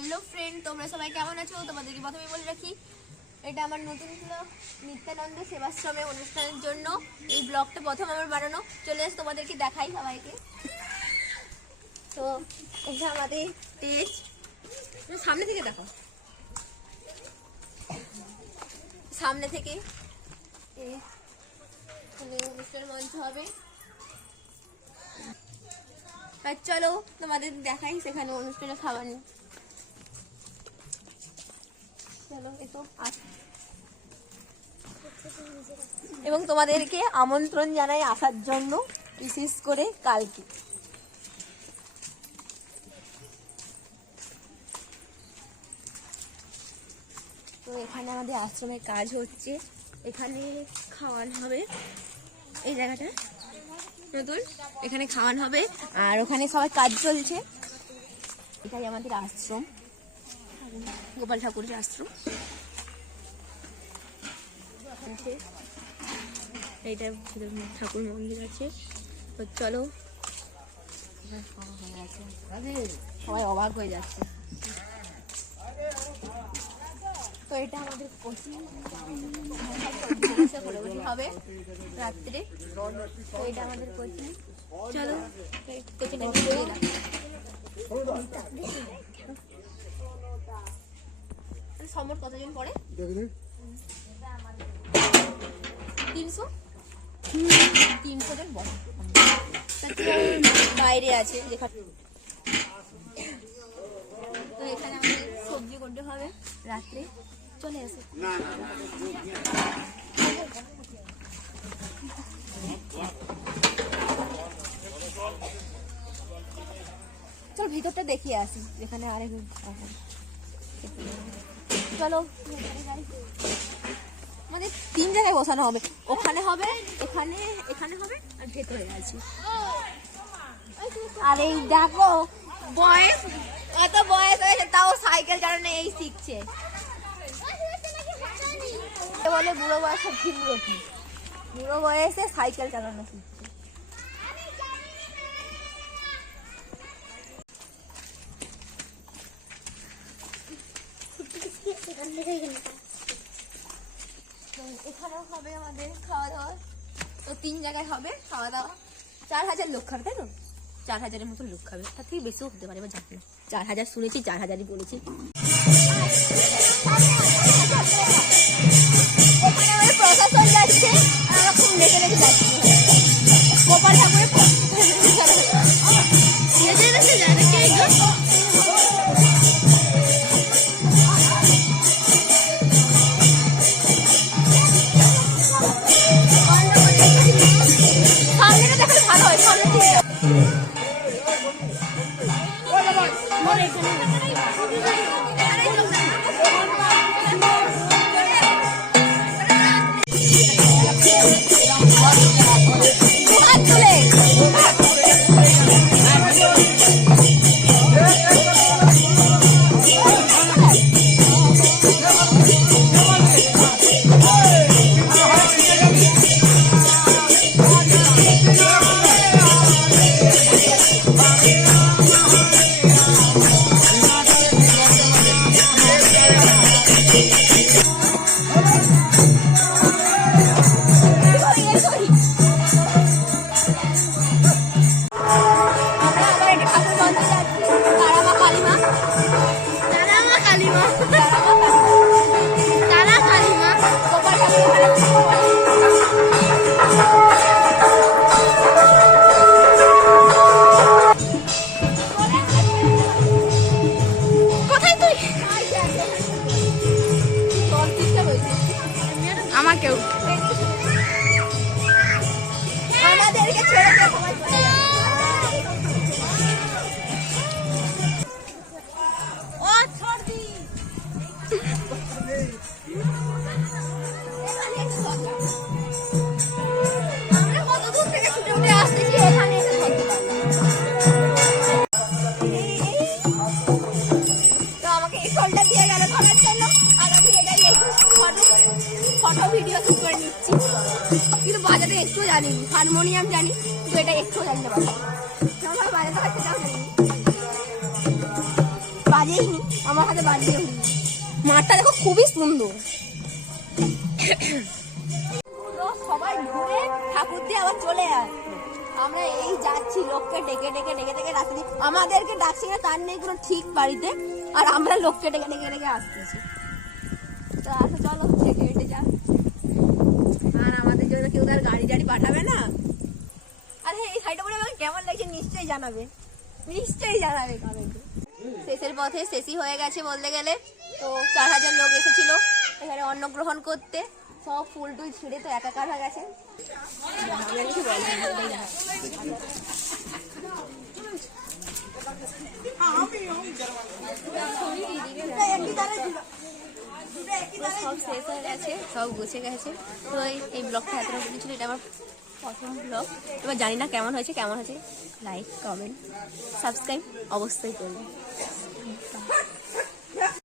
Hello friend, তোমরা সবাই কেমন আছো? তোমাদেরকে প্রথমে বলে রাখি, এটা আমার নতুন ব্লগ নিত্যানন্দ সেবাশ্রমে অনুষ্ঠানের জন্য। এই ব্লগটা প্রথম আমার বানানো। চলে এসে, তোমাদেরকে দেখাই সবাইকে। তো এটা আমাদের স্টেজ সামনে থেকে দেখো। সামনে থেকে অনুষ্ঠান মঞ্চ হবে। চলো, তোমাদের দেখাই সেখানে অনুষ্ঠানে খাবার নিয়ে। এবং তোমাদেরকে আমন্ত্রণ জানাই আসার জন্য, বিশেষ করে কালকে। তো এখানে আমাদের আশ্রমে কাজ হচ্ছে। এখানে খাওয়ানো হবে। এই জায়গাটা নতুন। এখানে খাওয়ানো হবে। আর ওখানে সবাই কাজ চলছে। এটাই আমাদের আশ্রম। গোপাল ঠাকুরের আশ্রম। এইটা ঠাকুর মন্দির আছে। তো চলো। সবাই অবাক হয়ে যাচ্ছে। তো এটা আমাদের কোচিং। হবে রাত্রে। তো এটা আমাদের কোচিং। চলো সমর কতজন পড়ে? তিনশো? তিনশো জন বাইরে আছে যেখানে তো এখানে আমাদের সবজি করতে হবে রাত্রে? চলে আসে চল ভিতরটা দেখিয়ে আসি যেখানে আরেক। চলো। আমাদের তিন জায়গায় বসানো হবে। ওখানে হবে, এখানে এখানে হবে, আর ভেতরে আছে। আর এই দেখো, বয়স কত বয়স হয়েছে, তাও সাইকেল চালানো এই শিখছে। বলে বুড়ো বয়সে কি বুড়ো বয়সে সাইকেল চালানো শিখছে। এখানেও হবে আমাদের খাওয়া দাওয়া তো তিন জায়গায় হবে খাওয়া দাওয়া চার হাজার লোক খাবে তো? চার হাজারের মতো লোক খাবে। তার থেকে বেশিও হতে পারে, এবার চার হাজার শুনেছি, চার হাজারই বলেছি। প্রশাসন যাচ্ছে খুব লেগে লেগে যাচ্ছি। 何? আমাকেও। আমাদেরকে ছেড়ে একটু জানিনি, হারমোনিয়াম জানি, কিন্তু এটা একটু জানি না বাজাতে কেমন ভাবে বাজাতে হয় সেটাও জানি বাজে আমার হাতে হয়নি। মাঠটা দেখো খুবই সুন্দর। সবাই ঘুরে ঠাকুর দিয়ে আবার চলে আসবে আমরা এই যাচ্ছি লোককে ডেকে ডেকে ডেকে ডেকে দিয়ে। আমাদেরকে ডাকছি না তার নেই কোনো ঠিক বাড়িতে। আর আমরা লোককে ডেকে ডেকে ডেকে আসতেছি। তো আসো, চলো, হেঁটে হেঁটে যা জন্য কেউ তার গাড়ি টাড়ি পাঠাবে না? আর হ্যাঁ এই শাড়িটা পরে আমাকে কেমন লাগছে নিশ্চয়ই জানাবে। নিশ্চয়ই জানাবে কমেন্টে শেষের পথে শেষই হয়ে গেছে বলতে গেলে। তো চার হাজার লোক এসেছিল এখানে অন্নগ্রহণ করতে। সব ফুল টুল ছিঁড়ে তো একাকার হয়ে গেছে আমি আর কিছু বলছি না, এটাই না। পুরো সব শেষ হয়ে গেছে, সব গুছে গেছে। তো এই- ব্লগটা এতটা ছিল, এটা আমার প্রথম ব্লগ। এবার জানি না কেমন হয়েছে কেমন হয়েছে। লাইক কমেন্ট সাবস্ক্রাইব অবশ্যই করবেন